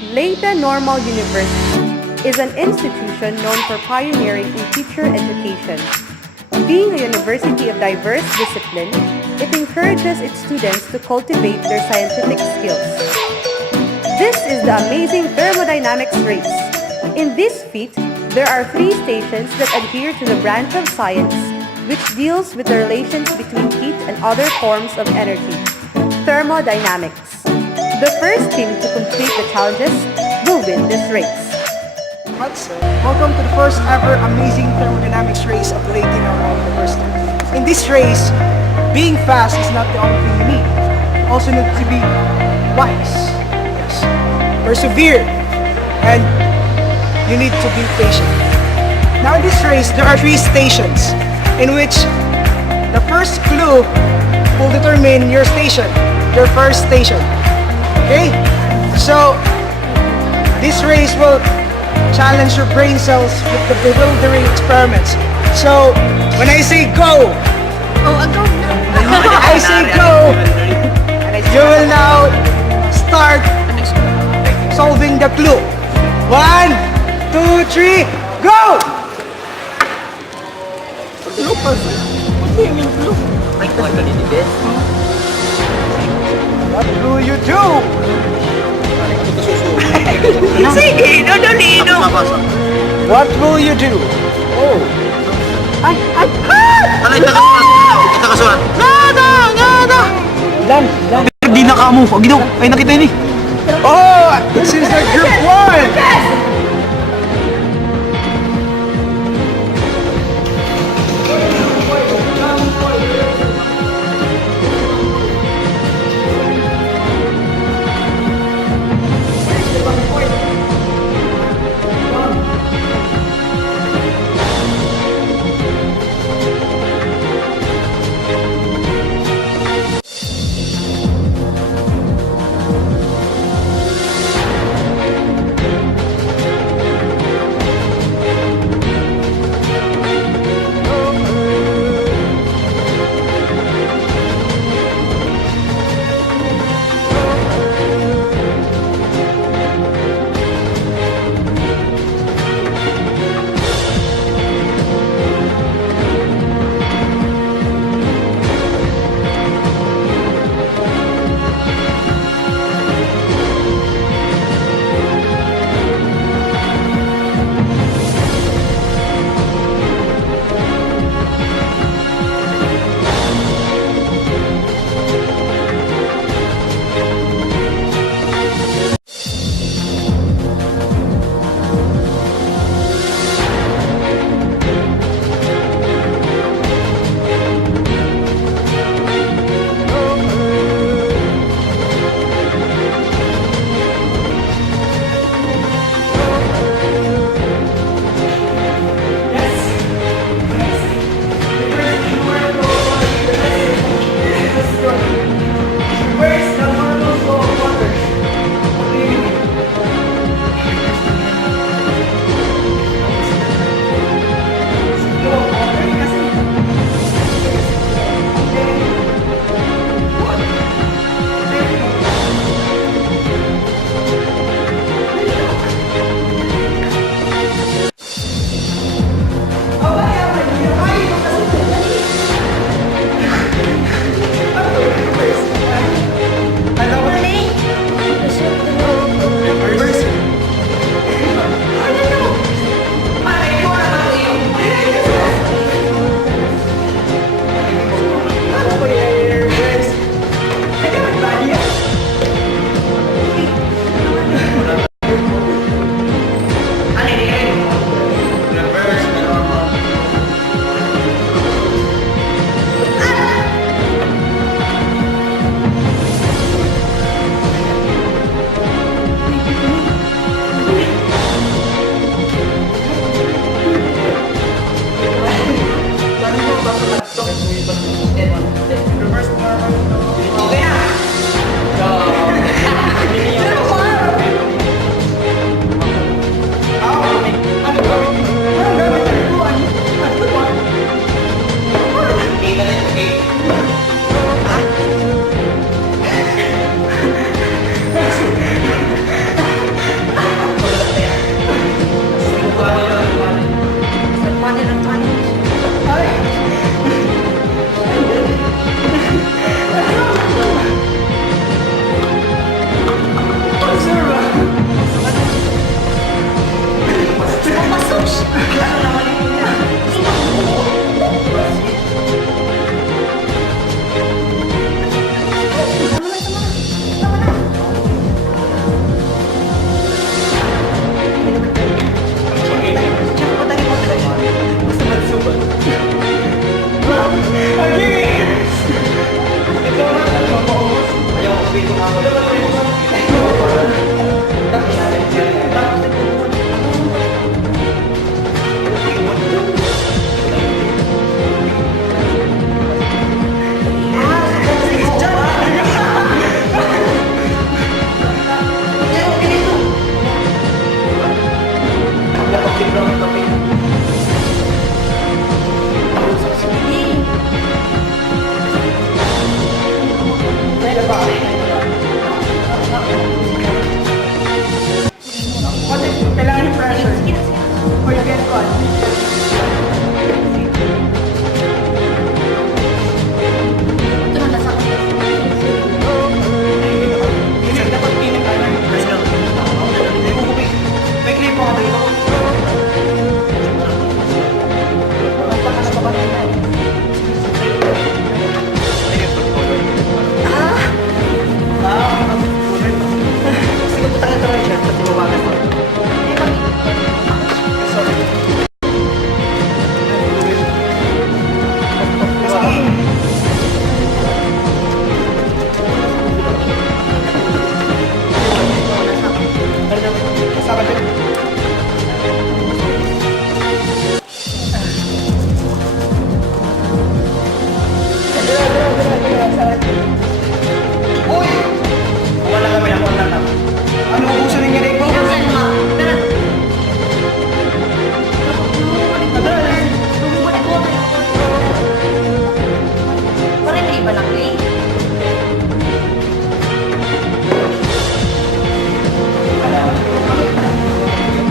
Leyte Normal University is an institution known for pioneering in teacher education. Being a university of diverse discipline, it encourages its students to cultivate their scientific skills. This is the amazing thermodynamics race. In this feat, there are 3 stations that adhere to the branch of science which deals with the relations between heat and other forms of energy, thermodynamics. The first team to complete the challenges will win this race. Welcome to the first ever amazing thermodynamics race of Leyte Normal University. In this race, being fast is not the only thing you need. You also need to be wise, yes, persevere, and you need to be patient. Now in this race, there are 3 stations in which the first clue will determine your station, your first station. Okay? So, this race will challenge your brain cells with the bewildering experiments. So, when I say go, I say go, you will now start solving the clue. 1, 2, 3, go! What will you do? Sige, dodolino. What will you do? Oh. Ano yung takasuan? Nada! Lang. Di na kamo. Huwag ito. Ay, nakita yun eh. Oh, it seems like group 1. tayo tayo siya. Sa timawagan ko. Wala kami ng kontak. Ano uso nangyari po?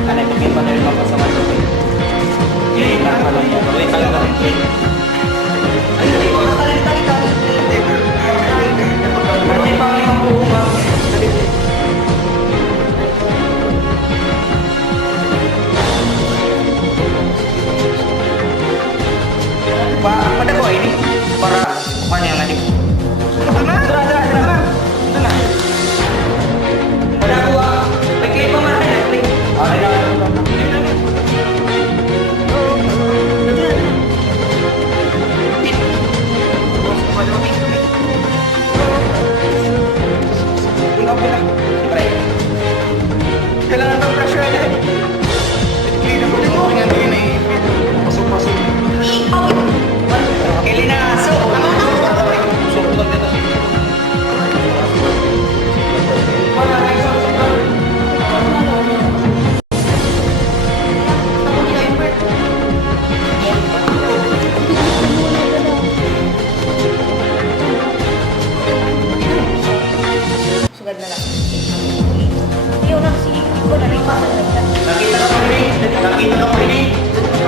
Ano yung pagkipa na rin mapasama ito? Yan yung nakakala niya. Tuloy talaga. Pati pa ngayon ang buong ba? Padako ini para kuan yang nanti. Padako pakai pemahaman ni. Kailangan ng pressure na. Clean ako din mo. Pasok-pasok. Kelinaso. Sugad na lang. Iyo na si ko na rin Nakita ka pa rin. Nakita ka pa rin.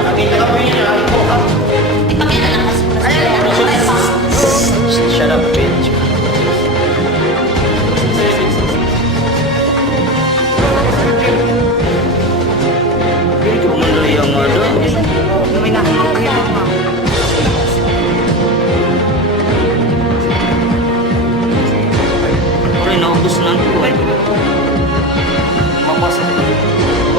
Nakita ka pa rin. ipakita lang kasi Shut up, bitch. Kumulo yung ano. may nakakaya mo. Pero naubos na ang buhay. Mapasok.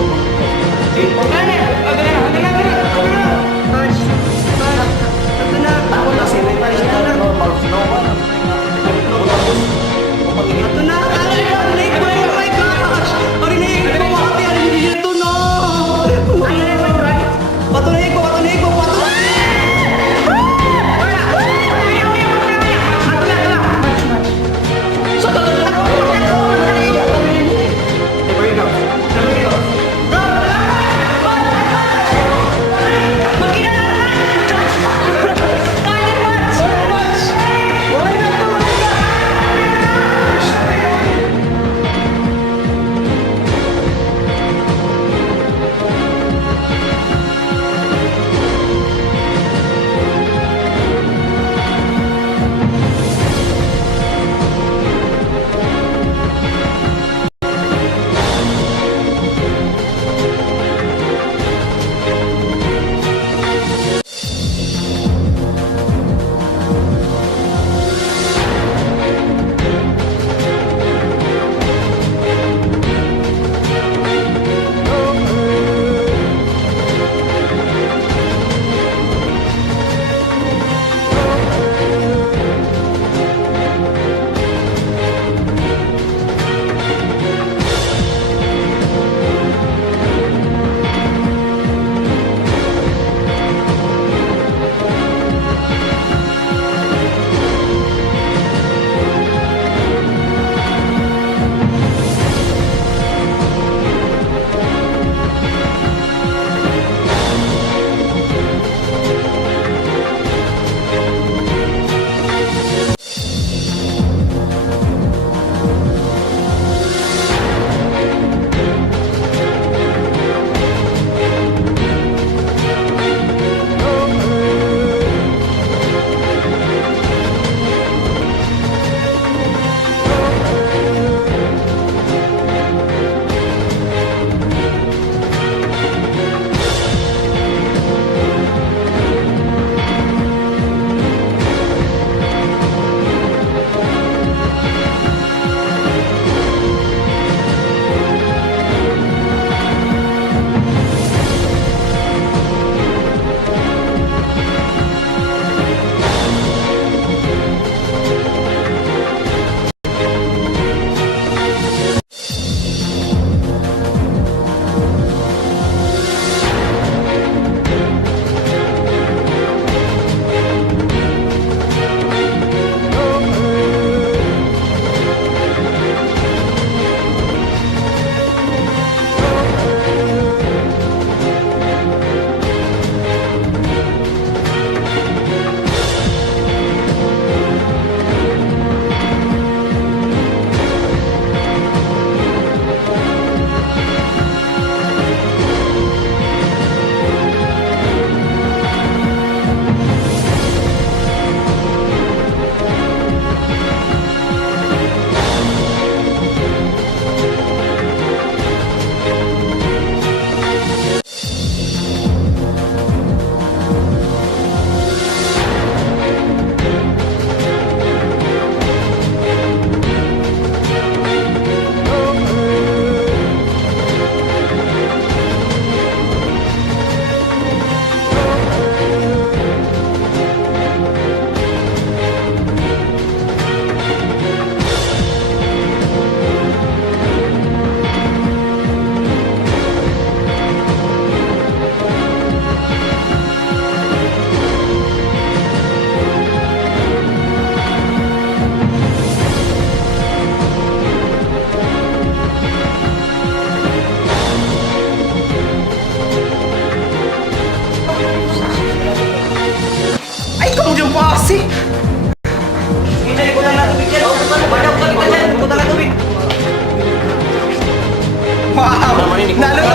Wow! Marinig ko. Naluto!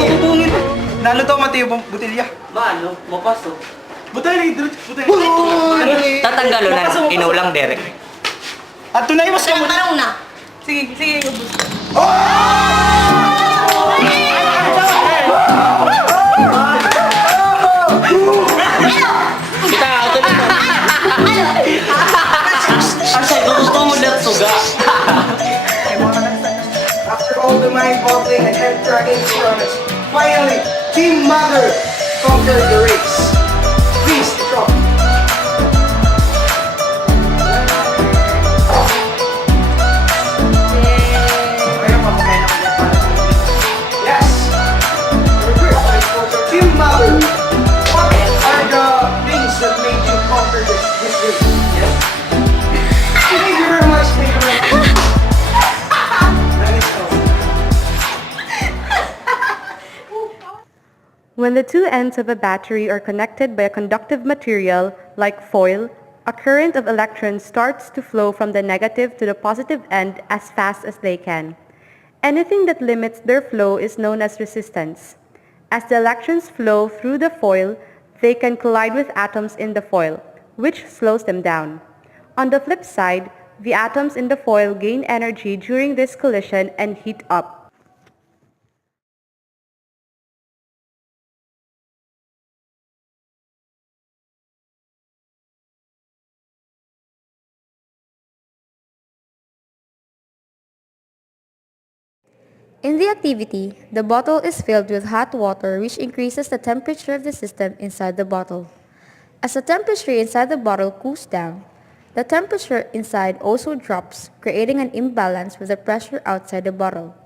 Tutubungin. Naluto ang Mateo Butilya. Maano? Mapaso. Butilya! Butilya! Tatanggalo na. Inulang direct. At tunay mo sa Tanong na. Sige, sige, ubus. Kita, ito na. Asay, gusto mo na suga. After all the mind-boggling and head-cracking experiments, finally, Team Mother conquered the race. Please, the trophy. Yes. Team Mother, what are the things that made you conquer this race? Yes. Thank you very much. Thank you very much. Nice. When the two ends of a battery are connected by a conductive material like foil, a current of electrons starts to flow from the negative to the positive end as fast as they can. Anything that limits their flow is known as resistance. As the electrons flow through the foil, they can collide with atoms in the foil, which slows them down. On the flip side, the atoms in the foil gain energy during this collision and heat up. In the activity, the bottle is filled with hot water which increases the temperature of the system inside the bottle. As the temperature inside the bottle cools down, the temperature inside also drops, creating an imbalance with the pressure outside the bottle.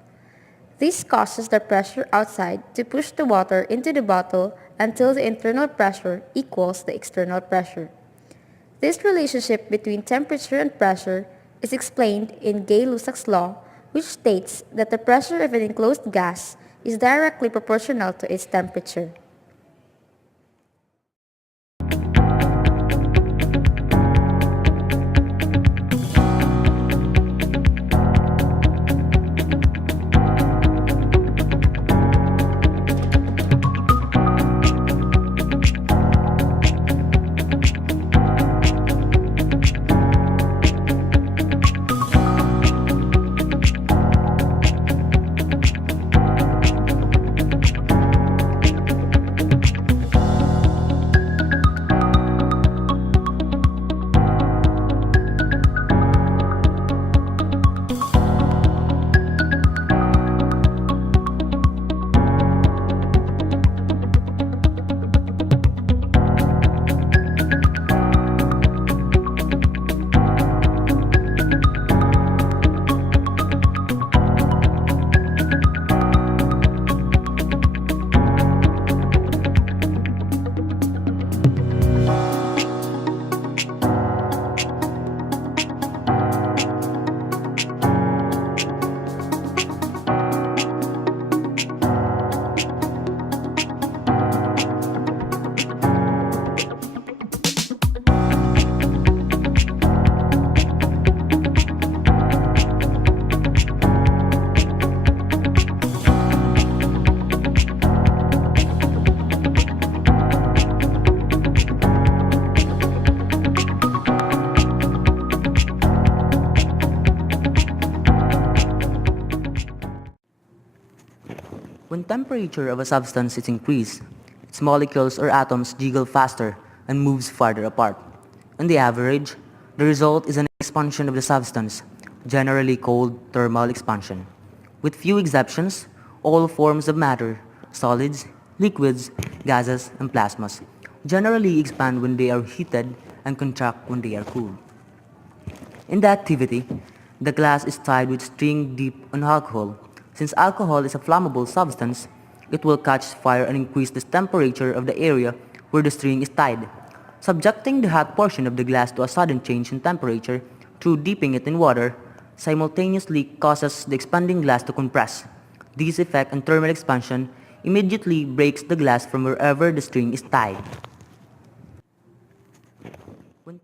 This causes the pressure outside to push the water into the bottle until the internal pressure equals the external pressure. This relationship between temperature and pressure is explained in Gay-Lussac's law, which states that the pressure of an enclosed gas is directly proportional to its temperature. When temperature of a substance is increased, its molecules or atoms jiggle faster and moves farther apart. On the average, the result is an expansion of the substance, generally called thermal expansion. With few exceptions, all forms of matter, solids, liquids, gases, and plasmas, generally expand when they are heated and contract when they are cooled. In the activity, the glass is tied with string deep on alcohol. Since alcohol is a flammable substance, it will catch fire and increase the temperature of the area where the string is tied. Subjecting the hot portion of the glass to a sudden change in temperature through dipping it in water simultaneously causes the expanding glass to compress. This effect on thermal expansion immediately breaks the glass from wherever the string is tied. When